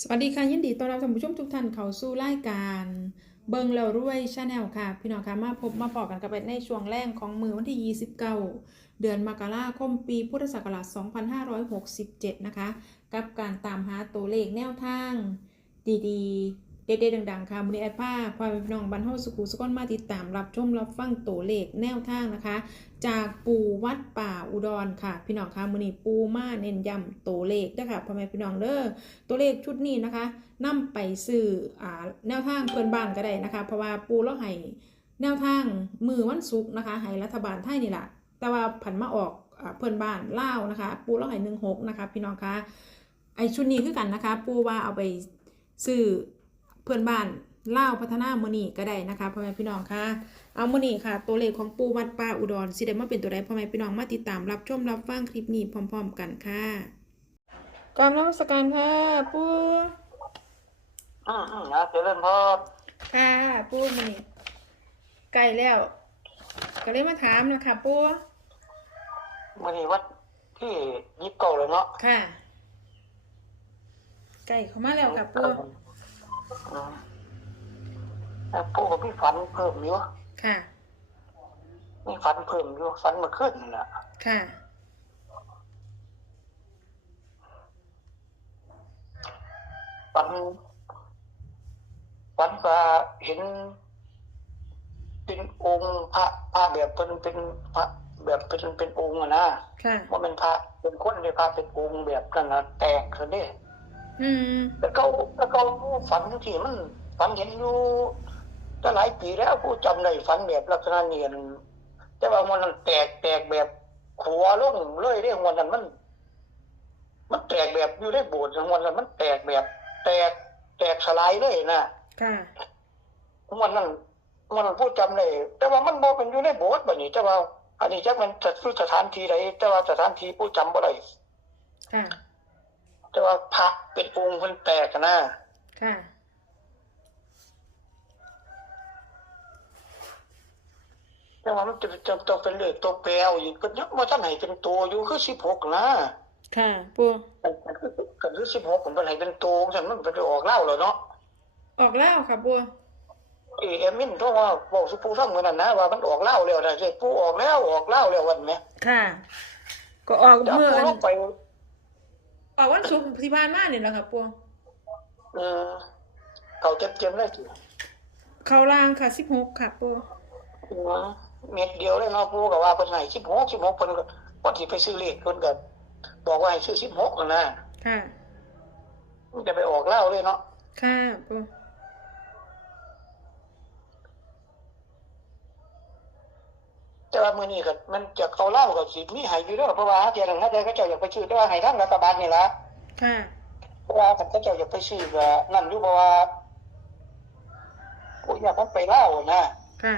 สวัสดีค่ะยินดีต้อนรับท่านผู้ชมทุกท่านเข้าสู่รายการเบิงแล้วรวยชาแนลค่ะ พี่น้องคะมาพบมาปอกกันกับในช่วงแรกของมือวันที่ 29 เดือนมกราคมปีพุทธศักราช 2567 นะคะ กับการตามหาตัวเลขแนวทางดีๆ เด็ดๆดังๆค่ะมูลนิธิผ้าพาพี่น้องบรรเทาสุขุสุขนมาติดตามรับชมรับฟังตัวเลขแนวทางนะคะ จากปูวัดป่าอุดรค่ะ พี่น้องค่ะมือนี้ปูมาเน้นย้ำตัวเลขนะคะพ่อแม่พี่น้องเด้อตัวเลขชุดนี้นะคะนำไปซื้ออ่าแนวทางเพื่อนบ้านก็ได้นะคะ เพราะว่าปูแล้วให้แนวทางมือวันศุกร์นะคะให้รัฐบาลไทยนี่แหละแต่ว่าผันมาออกอเพื่อนบ้านเล่านะคะ ปูแล้วให้หนึ่งหกนะคะ พี่น้องคะไอชุดนี้คือกันนะคะ ปูว่าเอาไปซื้อ เพื่อนบ้านเล่าวพัฒนามือนีก็ได้นะคะพ่อแม่พี่น้องคะเอามือนีค่ะ ตัวเลขของปูวัดป่าอุดรสิได้มาเป็นตัวใดพ่อแม่พี่น้องมาติดตามรับชมรับฟังคลิปนี้พร้อม ๆ กันค่ะกรารนมัสการค่ะปูอืมอืมนะเจริญพรค่ะปูมันนี่ไก่แล้ว ก็เลยมาถามนะคะปูวันนี้วัดที่ยิบเก่าเลยเนาะค่ะ ไก่เข้ามาแล้วค่ะปูอืม แต่ปู่กับพี่ฝันเพิ่มอยู่ค่ะ มีฝันเพิ่มอยู่ฝันเมาขึ้นนั่นแหละค่ะ ฝันฝันว่าเห็น เป็นองค์พระพระแบบเป็นเป็นพระแบบเป็นเป็นองค์อะนะค่ะ ว่าเป็นพระเป็นคนเลยพระเป็นองค์แบบนั้นนะแตกซะเด้ อืมแล้วก็แล้วก็ฝันที่มันฝันเห็นอยู่ตั้งหลายปีแล้วผู้จำได้ฝันแบบลักษณะเนียนแต่ว่ามันแตกแตกแบบขัวลงเลยเรื่องวันนั้นมัน มันแตกแบบอยู่ในโบสถ์วันนั้นมันแตกแบบ แตกแตกสลายเลยนะค่ะวันนั้นวันนั้นผู้จำได้แต่ว่ามันบ่เป็นอยู่ในโบสถ์แบบนี้แต่ว่า อันนี้จักมันจะคือสถานที่ใดแต่ว่าสถานที่ผู้จำบ่ได้ค่ะ แต่ว่าพระเป็นองค์เพิ่นแตกอะนะค่ะแต่ว่ามันจะจะต้องเป็นเลขตัวแปรเอาอีกก็ยังว่าท่านให้เป็นตัวอยู่คือสิบหกนะค่ะปูกันคือสิบหกผมเป็นให้เป็นตัวฉันมันเป็นออกเล่าแล้วเนาะออกแล้วค่ะปูเอเอมินเพราะว่าบอกสุปูฟังเหมือนนั้นนะว่ามันออกเล่าแล้วนะใช่ปูออกแล้วออกเล่าแล้ววันไหมค่ะ ก็ออกจะเมื่อปูอันลงไป ออกวันศุกร์ที่ผ่านมาเนี่ยแหละค่ะปูเออเขาเจ็บเจ็บๆเลยสิเขาลางค่ะสิบหกค่ะปูอืมเม็ดเดียวเลยเนาะปูก็ว่าเป็นให้สิบหกสิบหกคนก็พอที่ไปซื้อเลขคนก็บอกว่าให้ซื้อสิบหกนะค่ะมันจะไปออกเล่าเลยเนาะค่ะปู แต่ว่ามือนี้ก็มันจะเขาเล่ากับสิมีใหายอยู่ด้วยเพราะว่าเดี๋ยวนั้นเดี๋ยวก็เจ้าอยากไปซื้อแต่ว่าให้ทางรัฐบาลนี่ละค่ะเพราะว่าถ้าเจ้าอยากไปซื้อก็นั่นอยู่เพราะว่าผู้อยากมันไปเล่านะค่ะ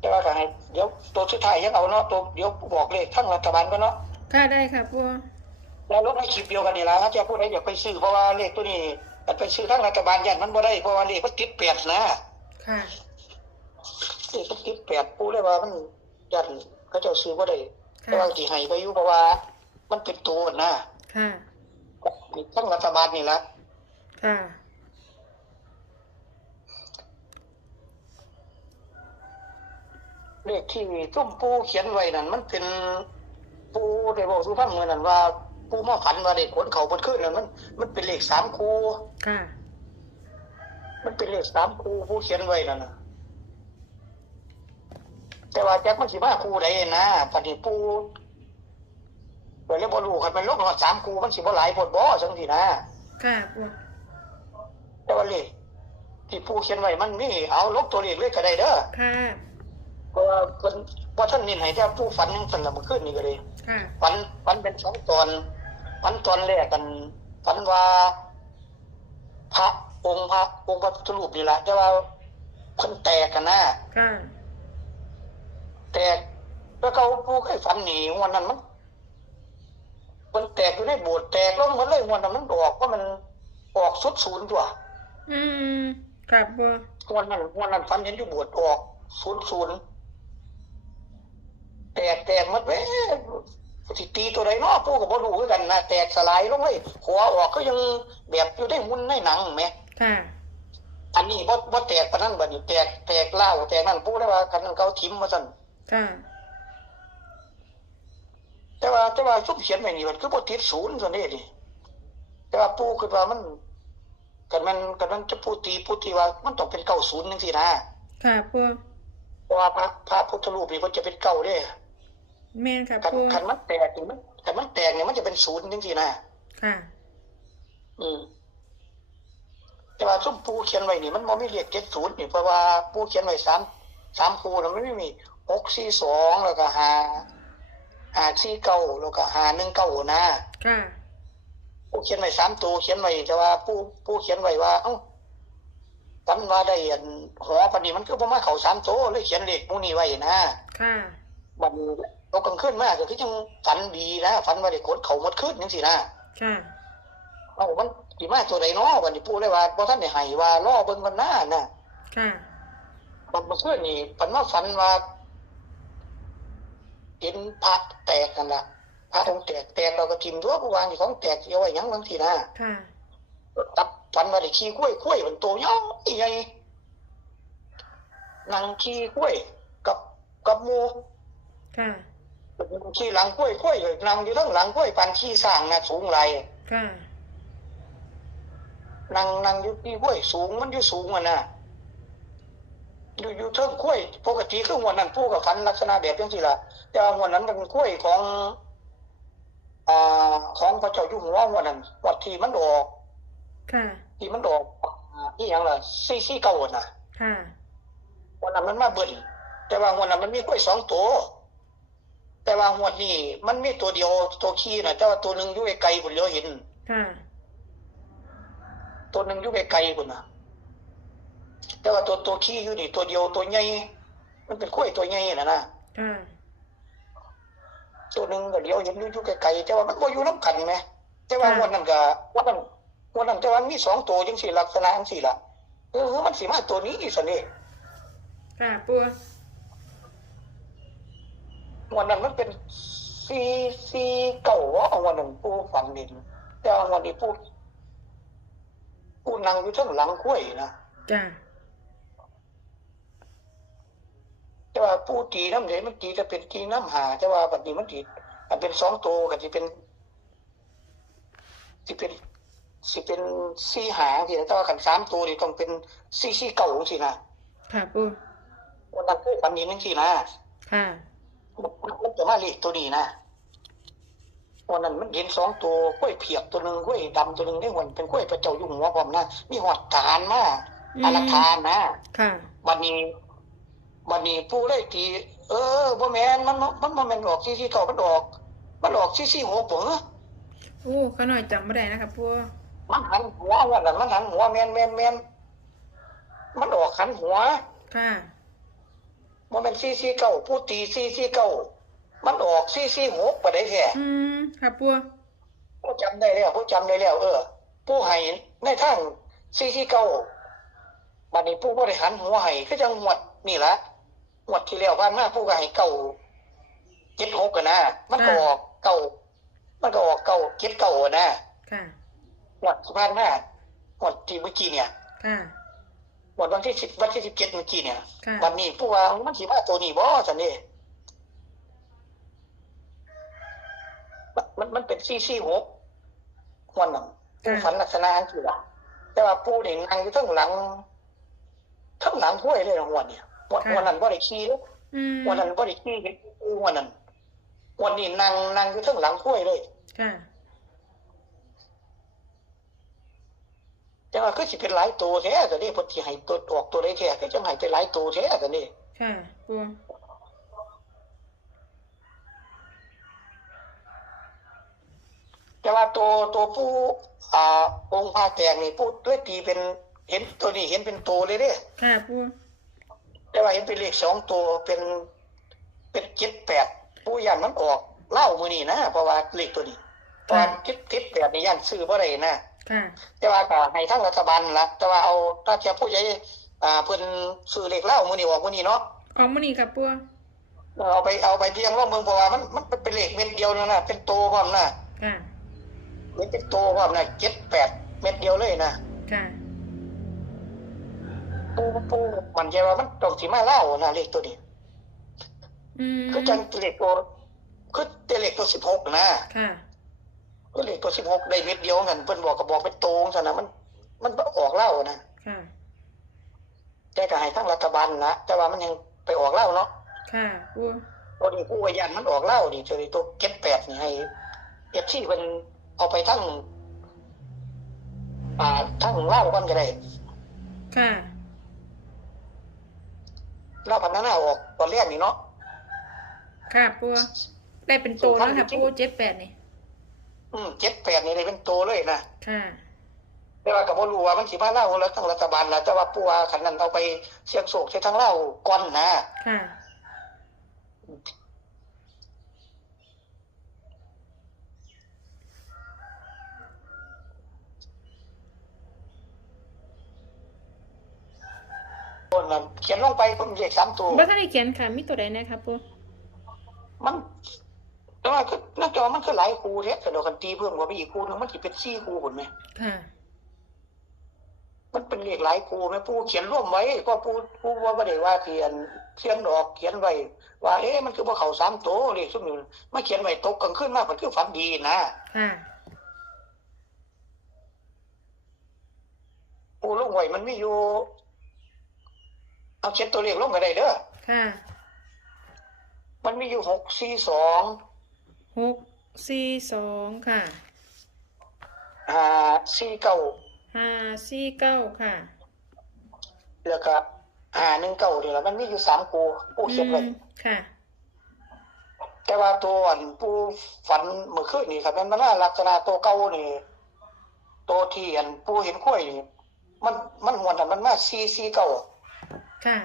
แต่ว่าก็ให้เดี๋ยวตัวสุดท้ายยังเอาเนาะตัวเดี๋ยวบอกเลขทั้งรัฐบาลก็เนาะค่ะได้ค่ะปูแล้วลดในคลิปเดียวกันนี่ละถ้าเจ้าผู้ใดอยากไปซื้อเพราะว่าเลขตัวนี้มันไปซื้อทั้งรัฐบาลยันมันบ่ได้เพราะว่าเลขมันติดแปดนะค่ะ เลขมันติดแปดผู้เลยว่ามันยันเขาเจ้าซื้อบ่ได้ค่ะแต่ว่าที่ให้ไปอยู่เพราะว่า มันเป็นตัวนะค่ะทั้งรัฐบาลนี่ละค่ะเลขที่ตุ้มปูเขียนไว้นั่นมันเป็นปูได้บอกสุภาพเมื่อนั้นว่า ปูมาฝันว่าเด็กขนเขาบนขึ้นนั่นมัน มันเป็นเลขสามคูค่ะ มันเป็นเลขสามคูปูเขียนไว้นั่นนะ แต่ว่าแจ็คมันสิมาคูใดนะปฏิปูเวลาบอลูคันมันลบหอดสามคูมันสิบ่หลายปวดบ่จังสินะค่ะปูแต่ว่าเลขที่ปูเขียนไว้มันมีเอาลบตัวเลขเลยก็ได้เด้อค่ะเพราะว่าเพิ่นว่าท่านนินให้แต่ผู้ฝันยังสั่นละเมื่อคืนนี่ก็เลยค่ะฝันฝันเป็นสองตอนฝันตอนแรกกันฝันว่าพระองค์พระองค์พระพุทธรูปนี่แหละแต่ว่าเพิ่นแตกกันนะค่ะ แตกแล้วเขาผู้เคยฝันหนีวันนั้นมันมันแตกอยู่ในโบสถ์แตกแล้วมันเลยวันนั้นมันออกว่ามันออกสุดศูนย์ตัว อืมค่ะปูวันนั้นวันนั้นฝันเห็นอยู่โบสถ์ออกศูนย์ศูนย์แตกแตกหมันเว้สิตีตัวใดเนาะปูกับบ่รู้คือกันนะแตกสลายลงเลยหัวออกก็ยังแบบอยู่ได้หุ่นในหนังแหมค่ะอันนี้บ่บ่แตกปานนั้นบัดนี้แตกแตกเล่าวแตกนั่นปูได้ว่าคันนั้นเขาทิ่มมาซั่น ค่ะแต่ว่าแต่ว่าซุมเขียนไว้นี่มันคือบ่ติดศูนย์ซั่นเด้ดิแต่ว่าปูคิดว่ามันกันมันกันมันจะปูตีปูตีว่า มันต้องเป็น90จังซี่นะค่ะปูเพราะว่าพระพระพุทธรูปนี่เพิ่นจะเป็นเก้าเด้แม่นค่ะคันปูคันมันแตกนี่มันคันมันแตกเนี่ยมันจะเป็นศูนย์จังซี่นะค่ะ อืมแต่ว่าซุมปูเขียนไว้นี่มันบ่มีเลข70นี่เพราะว่าปูเขียนไว้3 3คู่น่ะมันไม่มี 642แล้วก็5 549แล้วก็519นะค่ะปูเขียนไว้สามตัวเขียนไว้แต่ว่าปูปูเขียนไว้ว่า เอ้าจำว่าได้อันหอปานนี้มันคือบ่มาเข้าสามตัวเลยเขียนเลขหมู่นี้ไว้นะค่ะบัดนี้ตกกลางคืนมาก็คือจังฝันดีนะฝันว่าได้กดเข้าหมดคืนจังซี่นะค่ะเอ้ามันสิมาตัวใดเนาะบัดนี้ปูเลยว่าบ่ทันได้ให้ว่ารอเบิ่งกันหน้านะค่ะบัดเมื่อคืนนี่ฝันว่าฝันว่า เห็นพระแตกกันล่ะพระองค์แตกแตกเราก็ทิ่มตัวผู้วางที่ของแตกสิเอาไว้หยังบางทีนะค่ะตับฟันมาได้ขี้กล้วยกล้วยมันโตยาวใหญ่นางขี้กล้วย กับกับหมูค่ะขี้หลังกล้วยกล้วยเลยนางอยู่ทั้งหลังกล้วยปันขี้สร้างนะสูงไรค่ะนางนางอยู่ขี้กล้วยสูงมันอยู่สูงมันนะ อยู่อยู่เทิงกล้วยปกติคือหัวนั้นผู้กับฟันลักษณะแบบจังซี่ล่ะแต่ว่าหัวนั้นเป็นกล้วยของอ่าของพระเจ้าอยู่หัวหัวนั้นวัดที่มันออกค่ะที่มันออกอ่าอีหยังล่ะซี่ซี่เก่าน่ะค่ะวันนั้นมันมาเบิ่นแต่ว่าหัวนั้นมันมีกล้วยสองตัวแต่ว่าหัวนี้มันมีตัวเดียวตัวขี้น่ะแต่ว่าตัวหนึ่งอยู่ไกลๆพุ่นเลี้ยวเห็น ค่ะ ตัวหนึ่งอยู่ไกลๆพุ่นน่ะ แต่ว่าตัวตัวขี้อยู่นี่ตัวเดียวตัวใหญ่มันเป็นกล้วยตัวใหญ่น่ะนะค่ะตัวหนึ่งก็เลี้ยวเห็นอยู่อยู่ไกลๆแต่ว่ามันบ่อยู่นํกันแหมแต่ว่าหัวนั้นก็หัวนั้นหัวนั้นแต่ว่ามีสองตัวจังซี่ลักษณะจังซี่ล่ะเออมันสิมาตัวนี้ซั่นนี่ค่ะปูวันนั้นมันเป็นซีซีเก่าว่าวันนั้นปูฝันดิน แต่ว่าวันนี้ปูปูนั่งอยู่ทั้งหลังกล้วยนะจ้ะ แต่ว่าปูตีน้ำเหลวมันตีจะเป็นตีน้ำหาแต่ว่าบัดนี้มันตีมันเป็นสองตัวกับที่เป็นที่เป็นสิเป็นซีหางทีนะแต่ว่าขันสามตัวนี่ต้องเป็นซีซีเก่าสินะค่ะปูวันนั้นคือฝันดินนั่นสินะค่ะมันจะมาเลขตัวนี้นะวันนั้นมันเห็นสองตัวกล้วยเพียกตัวหนึ่งกล้วยดำตัวหนึ่งได้วันเป็นกล้วยพระเจ้าอยู่หัวพร้อมนะมีหอดฐานมาอืมอาราธานนะค่ะวันนี้ วันนี้ผู้ได้ตีเออบ่แมนมันมันบ่แมนออกซี่ซี่เก่ามันออกมันออกซี่ซี่หัวเป๋อโอ้ขาหน่อยจำไม่ได้นะคะปูมันหันหัววันนั้นมันหันหัวแมนแมนแมนมันออกหันหัวค่ะบ่แมนซี่ซี่เก่าผู้ตีซี่ซี่เก่ามันออกซี่ซี่หัวไปได้แท้อืมค่ะปูผู้จำได้แล้วผู้จำได้แล้ว เออ ผู้ให้ในทางซี่ซี่เก่าบัดนี้ผู้บ่ได้หันหัวให้คือจังหวัดนี่ล่ะ หวัดที่แล้วผ่านมาผู้ก็ให้เก่าเจ็ดหกกันนะมันก็ออกเก่ามันก็ออกเก่าเจ็ดเก่าอะนะค่ะหวัดที่ผ่านมาหวัดที่เมื่อกี้เนี่ยค่ะหวัดวันที่สิบวันที่สิบเจ็ดเมื่อกี้เนี่ยค่ะวันนี้ผู้ว่ามันสิมาตัวนี้บ่สันนี่มันมันมันเป็นซี่ซี่หกวันนั้นผู้ฝันลักษณะอันคือละแต่ว่าผู้นี่นั่งอยู่ทั้งหลังทั้งหลังห้วยเลยนะวันเนี่ย วันวันนั้นบ่ได้ขี่เลยอืมวันนั้นบ่ได้ขี่เลยวันนั้นวันนี้นั่งนั่งอยู่ทั้งหลังห้วยเลยค่ะแต่ว่าคือสิเป็นหลายตัวแท้แต่นี่เพอที่ให้ตัวออกตัวได้แท้ก็จะให้เป็นหลายตัวแท้แต่นี่ค่ะปูแต่ว่าตัวตัวผู้อ่าองค์พระแตกนี่ผู้ด้วยตีเป็นเห็นตัวนี้เห็นเป็นตัวเลยเด้ค่ะปู แต่ว่าเห็นเป็นเลขสองตัวเป็นเป็นเจ็ดแปดผู้ยันมันออกเล่ามือนี่นะเพราะว่าเลขตัวนี้เพราะว่าทิศทิศแปดนี่ยันซื้อบ่ได้นะค่ะแต่ว่าก็ให้ทั้งรัฐบาลละแต่ว่าเอาถ้าเทียบผู้ใหญ่อ่าเพิ่นซื้อเลขเล่ามือนี่ออกมือนี่เนาะออกมานี่ค่ะปูมเอาไปเอาไปเพียงร่องเมืองเพราะว่ามันมันเป็นเลขเม็ดเดียวนั่นนะเป็นโตพร้อมนะค่ะเม็ดเป็นโตพร้อมนะเจ็ดแปดเม็ดเดียวเลยนะค่ะปูปู มันใจว่ามันต้องสีมาเล่านะเลขตัวนี้อืมคือจังเลขตัวคือแต่เลขตัวสิบหกนะค่ะก็เลขตัวสิบหกได้เม็ดเดียวกันเพิ่นบอกก็บอกเป็นโตงซะนะมัน มันออกเล่านะค่ะแต่ก็ให้ทั้งรัฐบาลนะแต่ว่ามันยังไปออกเล่าเนาะค่ะปูพอดีผู้วิญญาณมันออกเล่าดิเจอตัวเก็ตแปดนี่ให้เอฟซีเป็นเอาไปทั้งอ่าทั้งเล่ากันก็ได้ค่ะ เล่าพันหน้าออกตอนแรกนี่เนาะค่ะปูได้เป็นโตแล้วค่ะปูเจ็ดแปดนี่อืมเจ็ดแปดนี่เลยเป็นโตเลยนะค่ะแต่ว่าก็บ่รู้ว่ามันสิมาเล่าแล้วทั้งรัฐบาลแล้วแต่ว่าผู้ว่าขันนั้นเอาไปเสียงโศกใช้ทั้งเล่าก่อนนะค่ะ ค นนั้นเขียนลงไปผมเลขสามตัวบ่ท่านได้เขียนค่ะมีตัวใดนะครับปูมันแต่ว่าคือนักจอมันคือหลายครูแท้แต่เดี๋ยวกันตีเพิ่มกว่าไปอีกครูนึงมันสิเป็นสี่ครูผลไหมค่ะ มันเป็นเลขหลายครูไหมผู้เขียนร่วมไว้ก็ผู้ผู้ว่าบ่ได้ว่าเขียนเขียนดอกเขียนไว้ว่าเอ๊ะมันคือบ่เข้าสามตัวเลขซุมนี้มาเขียนไว้ตกกลางคืนมามันคือฝันดีนะค่ะผู้ลงไว้มันมีอยู่ เอาเขียนตัวเลขลงก็ได้เด้อค่ะมันมีอยู่หกสี่สองหกสี่สองค่ะห้าสี่เก้าห้าสี่เก้าค่ะ แล้วก็ห้าหนึ่งเก้านี่แหละมันมีอยู่สามครูผู้เขียนไว้อืมค่ะ แต่ว่าตัวอันผู้ฝันเมื่อคืนนี่ครับมันมันว่าลักษณะตัวเก่านี่ตัวที่อันผู้เห็นข้อยนี่มันมันหวนอะมันมาซีซีเก่า ค่ะ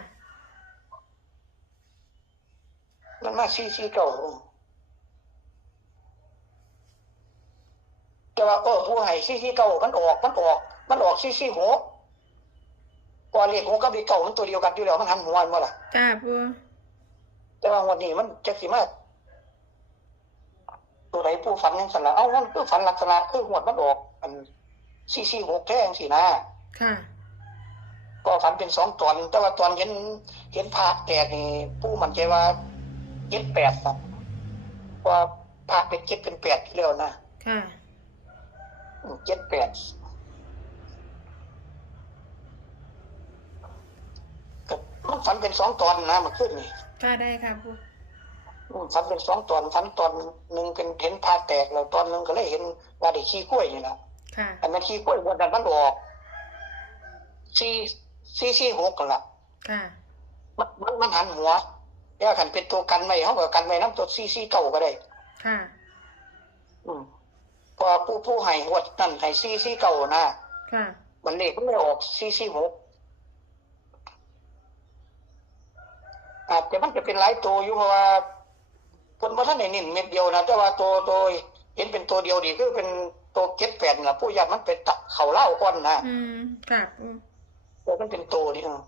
มันมาซีซีเก่าแต่ว่าเออผู้ให้ซีซีเก่ามันออกมันออก มันออกซีซีหัวกว่าเลขหัวกับเลขเก่ามันตัวเดียวกันอยู่แล้วมันหันหัวมันบ่ล่ะค่ะปูแต่ว่าวันนี้มันจักสิมาตัวไหนผู้ฝันยังสั่นละเอ้ามันคือฝันลักษณะคือหวดมันออก อันซีซีหกแท่งสินะค่ะ ก็ฝันเป็นสองตอน แต่ว่าตอนเห็นเห็นภาคแตกนี่ผู้มันใจว่าเจ็ดแปดนะว่าภาคเป็นเจ็ดเป็นแปดที่แล้วนะค่ะเจ็ดแปดก็มันฝันเป็นสองตอนนะมันขึ้นนี่ค่ะได้ค่ะปูอืมฝันเป็นสองตอนฝันตอนหนึ่งเป็นเห็นภาคแตกแล้วตอนหนึ่งก็เลยเห็นว่าได้ขี้กล้วยนี่แหละค่ะอันนั้นขี้กล้วยวันนั้นมันออกสี่ สี่สี่หกกันละค่ะมันมันมันหันหัวแล้วขันเป็นตัวกันไม่เขาก็กันไม่น้ำตัวซี่ซี่เก่าก็ได้ ค่ะ อืมเพอผู้ผู้ให้หวดนั่นให้ซี่ซี่เก่านะค่ะมันเลขมันไม่ออกซี่ซี่หกอาจจะมันจะเป็นหลายตัวอยู่เพราะว่าคนว่าท่านไหนนิ่เม็ดเดียวนะแต่ว่าตัวตัวเห็นเป็นตัวเดียวดีคือเป็นตัวเก็ดแปดนะผู้ยัดมันเป็นตะเข่าเล่าก้อนนะอืมค่ะ ปูตัวมันเป็นตัวนี่เออ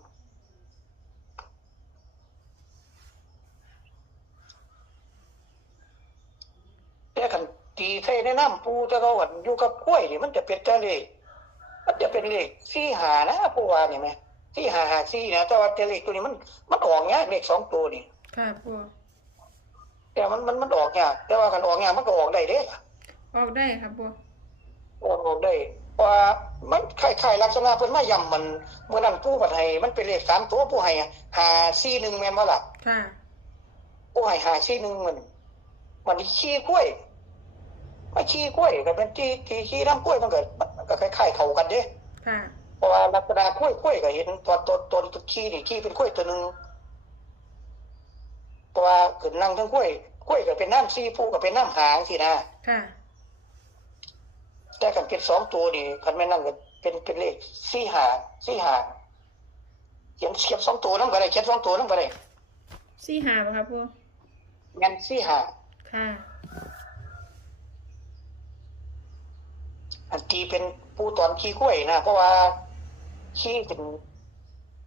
แต่ขันตีใส่ในน้ำปูจะเขาวันอยู่กับกล้วยนี่มันจะเป็นแต่เลขมันจะเป็นเลขสี่หานะปูว่านี่ไหมสี่หาหาสี่นะแต่ว่าเลขตัวนี้มันมันออกเงี้ยเลขสองตัวนี่ค่ะปูแต่มันมันมันออกเงี้ยแต่ว่ากันออกเงี้ยมันก็ออกได้เด้ออกได้ค่ะปูออกออกได้ ว่ามันคล้ายๆลักษณะเพิ่นมาย่ำมันเมื่อนั้นผู้บัดให้มันเป็นเลขสามตัวผู้ให้หาสี่หนึ่งแม่นบ่ล่ะค่ะผู้ให้หาชี้หนึ่งมันมันขี้กล้วยมาขี้กล้วยก็เป็นที่ที่ขี้น้ำกล้วยมันก็มันก็คล้ายๆเขากันเด้ค่ะเพราะว่าลักษณะกล้วยกล้วยก็เห็นตัวตัวตัวตัวขี้นี่ขี้เป็นกล้วยตัวหนึ่งเพราะว่าขึ้นนั่งทั้งกล้วยกล้วยก็เป็นน้ำซีผู้ก็เป็นน้ำหางสินะค่ะ แต่กันเป็นสองตัวนี่คันแม่นั่งก็เป็นเป็นเลขสี่หาสี่หาเขียนเขียนสองตัวนั่นก็ได้เขียนสองตัวนั่นก็ได้สี่หาป่ะค่ะปูงั้นสี่หาค่ะอันตีเป็นผู้ตอนขี้กล้วยนะเพราะว่าขี้เป็น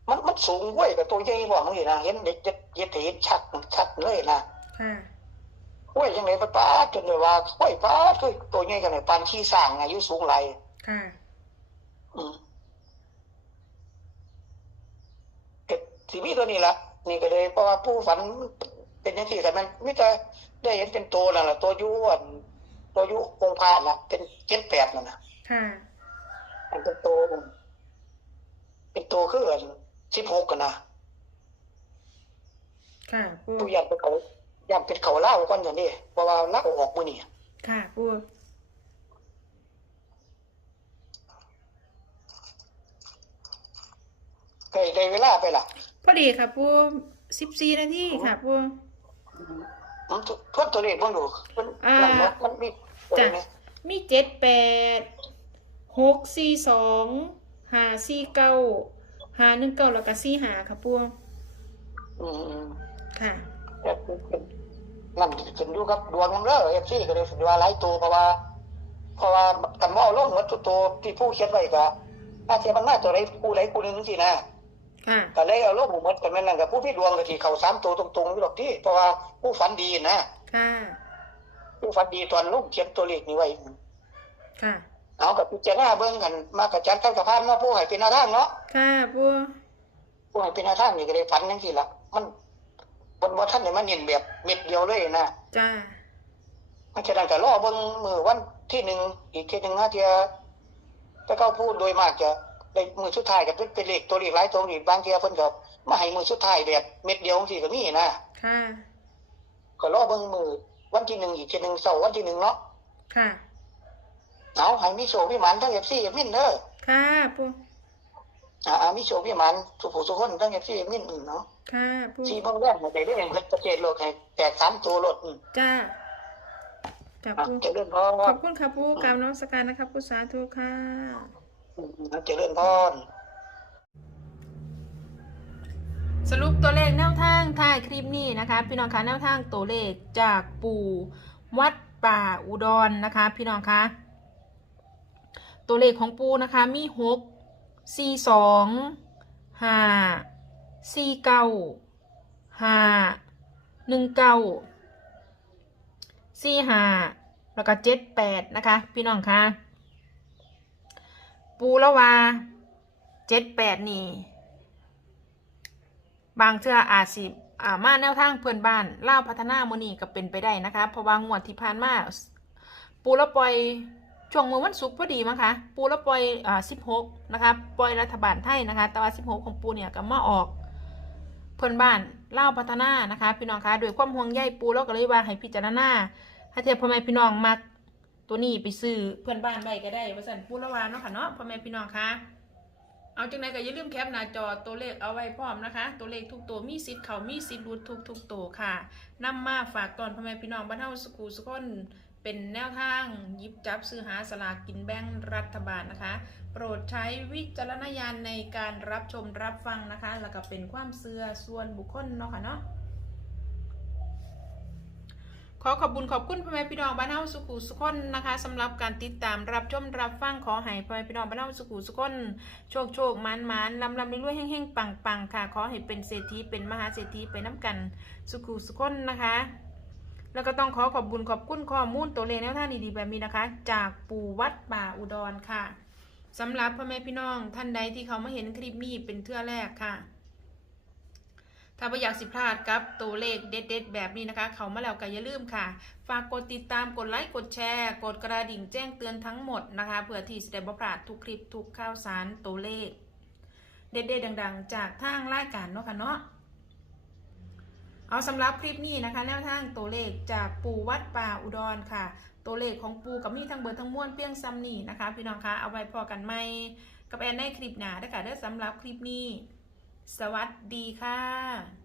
มันมันสูงเว้ยกับตัวใหญ่กว่ามึงนี่นะเห็นเด็กเด็กเห็นเห็นชัดชัดเลยนะค่ะ เว้ยยังไงป้าป้าจนเลยว่าเว้ยป้าคือตัวใหญ่กันเลยปานขี้สร้างอายุสูงไหลายค่ะอืมเกิดสีมีตัวนี้ละนี่ก็เลยเพราะว่าผู้ฝันเป็นอย่างที่แต่มันไมแต่จะได้เห็นเป็นตัวนั่นแหละตัวอยุอันตัวอยุองค์พระน่ะเป็นเจ็ดแปดนั่นนะค่ะมันเป็นตัวนั่นเป็นตัวคืออันสิบหกกันนะค่ะปูผู้ยันเป็นเขา ยันเป็นเขาเล่าก่อนอย่างนี้เพราะว่าเล่าออกมือนี่ค่ะปูเคยได้เวลาไปล่ะ พอดีค่ะปูสิบสี่นาทีค่ะปูมันทวนตัวเลขบ้างดูมันอ่ามันเนอะมันมีตัวจ้ะนี้มีเจ็ดแปดหกสี่สองห้าสี่เก้าห้าหนึ่งเก้าแล้วก็สี่หาค่ะปูอืมอืมค่ะแต่เป็ นนั่นขึ้นอยู่กับดวงมันเด้อเอฟซีก็เลยสิว่าหลายตัวเพราะว่า เพราะว่ากันว่าเอาลงหมดตัวตัวที่ผู้เขียนไว้ก็อาจจะมันมาตัวใดผู้ใดผู้หนึงสินะค่ะก็เลยเอาลงหมดกันแม่นนั่นกับผู้พี่ดวงก็ที่เข้าสามตัวตรงๆอยู่ดอกที่เพราะว่าผู้ฝันดีนะค่ะผู้ฝันดีตอนลงเขียนตัวเลขนี้ไว้ค่ะเอากับพิจารณาเบิ่งกัน มากระจัดกันกับพานมาผู้ให้เป็นหน้าทางเนาะค่ะปูผู้ให้เป็นหน้าทางนี่ก็ได้ฝันจังซี่ล่ะมัน บนบ่ทันได้มาเน้นแบบเม็ดเดียวเลยนะจ้ามันฉะนั้นก็รอเบิ่งมือวันที่หนึ่งอีกทีหนึ่งนะเทียแต่เขาพูดโดยมากจะได้มือสุดท้ายก็เป็นเป็นเลขตัวเลขหลายตัวนี่บางเทียเพิ่นก็มาให้มือสุดท้ายแบบเม็ดเดียวจังซี่ก็มีนะค่ะก็รอเบิ่งมือวันที่หนึ่งอีกทีหนึ่งเสาร์วันที่หนึ่งเนาะค่ะเอาให้มีโชคมีหมันทั้ง FC กับมินเด้อค่ะปูอ่าอ่ามีโชคมีหมันทุกผู้ทุกคนทั้ง FC กับมินอืมเนาะ ค่ะปูสีเบิ่งแรกให้ได้เรื่องเพิ่นประเทศโลกให้แตกสามตัวรถอืมจ้าจ้าอะปูเจริญพรขอบคุณค่ะปูกราบนมัสการนะคะปูสาธุค่ะ อืมเจริญพร สรุปตัวเลขแนวทางท้ายคลิปนี้นะคะ พี่น้องคะแนวทางตัวเลขจากปู่วัดป่าอุดรนะคะ พี่น้องคะตัวเลขของปูนะคะมีหกสี่สองห้า สี่เก้าห้าหนึ่งเก้าสี่ห้าแล้วก็เจ็ดแปดนะคะ พี่น้องคะปูละวาเจ็ดแปดนี่ บางเทื่ออาจสิอ่ามาแนวทางเพื่อนบ้านเล่าพัฒนามือนีก็เป็นไปได้นะคะเพราะว่างวดที่ผ่านมาปูละปล่อยช่วงมือวันศุกร์พอดีมั้งคะปูละปล่อยอ่าสิบหกนะคะปล่อยรัฐบาลไทยนะคะแต่ว่าสิบหกของปูเนี่ยก็มาออก เพื่อนบ้านเล่าพัฒนานะคะ พี่น้องคะโดวยความห่วงใยปูเราก็เลยว่าให้พิจารณาถ้าเทียบพ่อแม่พี่น้องมักตัวนี้ไปซื้อเพื่อนบ้านไว้ก็ได้ว่าสันปูละวาเนาะค่ะเนาะพ่อแม่พี่น้องคะเอาจังไหนก็อย่าลืมแคปหน้าจอตัวเลขเอาไว้พร้อมนะคะ ตัวเลขทุกตัวมีสิทธิ์เขามีสิทธิ์รุดทุกทุกตัวค่ะนำมาฝากตอนพ่อแม่พี่น้องบ้านเฮาสุขูสุขคน เป็นแนวทางยิบจับซื้อหาสลากกินแบ่งรัฐบาลนะคะ โปรดใช้วิจารณญาณในการรับชมรับฟังนะคะ แล้วก็เป็นความเชื่อส่วนบุคคลเนาะค่ะเนาะขอขอบคุญขอบคุณพ่อแม่พี่น้องบ้านเฮาสุขุสุขคนนะคะสำหรับการติดตามรับชมรับฟังขอให้พ่อแม่พี่น้องบ้านเฮาสุขุสุขคนโชคโชคมันมันลำลำรวยแห้งๆปังปังๆค่ะ ขอให้เป็นเศรษฐีเป็นมหาเศรษฐีไปน้ำกันสุขุสุขคนนะคะ แล้วก็ต้องขอขอบคุญขอบคุณข้อมูลตัวเลขแนวทางดีๆแบบนี้นะคะ จากปู่วัดป่าอุดรค่ะสำหรับพ่อแม่พี่น้องท่านใดที่เขามาเห็นคลิปนี้เป็นเทื่อแรกค่ะ ถ้าไม่อยากสิพลาดกับตัวเลขเด็ด ๆ แบบนี้นะคะ เขามาแล้วก็อย่าลืมค่ะ ฝากกดติดตามกดไลค์กดแชร์ กดกระดิ่งแจ้งเตือนทั้งหมดนะคะเพื่อที่จะได้บ่พลาดทุกคลิปทุกข่าวสารตัวเลข เด็ดๆดัง ๆ จากทางรายการเนาะค่ะเนาะ เอาสำหรับคลิปนี้นะคะแนวทางตัวเลขจากปูวัดป่าอุดรค่ะ ตัวเลขของปูกับมีทั้งเบอร์ทั้งม้วนเปียงซ้ำนี่นะคะ พี่น้องคะเอาไว้พอกันไหมกับแอนในคลิปหนาด้วยค่ะเด้สำหรับคลิปนี้ สวัสดีค่ะ